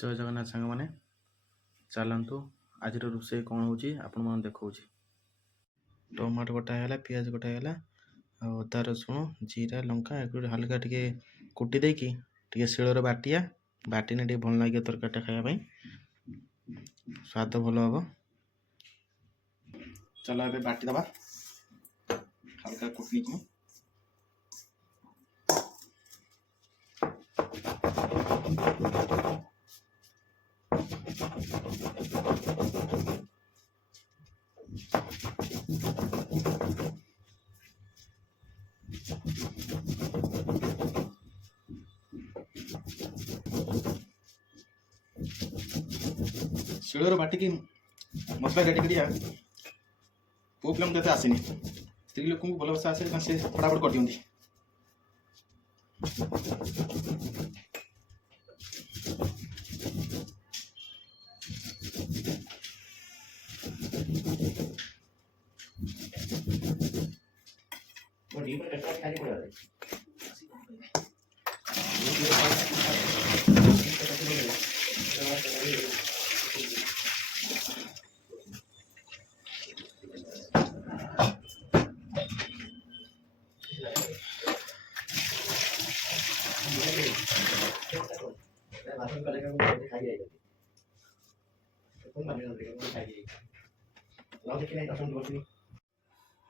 जय जगन्नाथ सांग मैंने चलतु आज रोषे कौन हो देखा टमाटो कटागला पिज कटागला अदा रसुण जीरा लंका हल्का टे कुटी देकी शिलर बाटिया बाटिने टे भल लगे तरकारीटा खायापी स्वाद भल हम। चलो ए बाटिदबा हल्का कुटी शिलर बाटिकी मसला रेडी करिया पु पिला तो आसनी स्त्री लोक भल बस आसे से फटाफट कर दिखती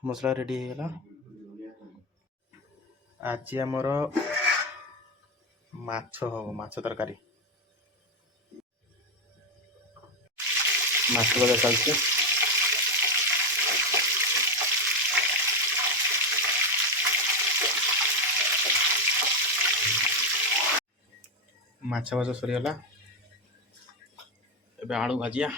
मसला रेडी होगा। आज आमर माछ हम माछ तरकारी माछ भजा चलती माछ भजा सरीगला ए आलू भाजिया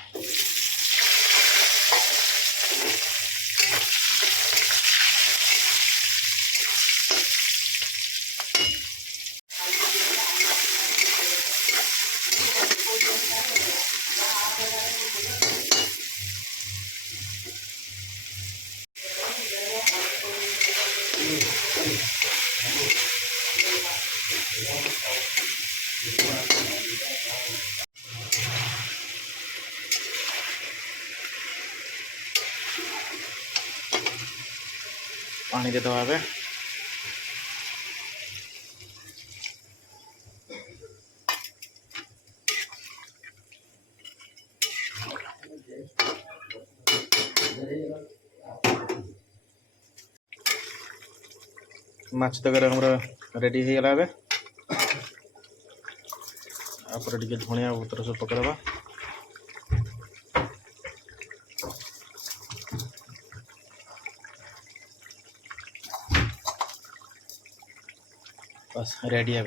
पानी दे दवा ए माछ तक रेडी हो गला टे धनिया पत्र सब पकड़वा बस रेडी है।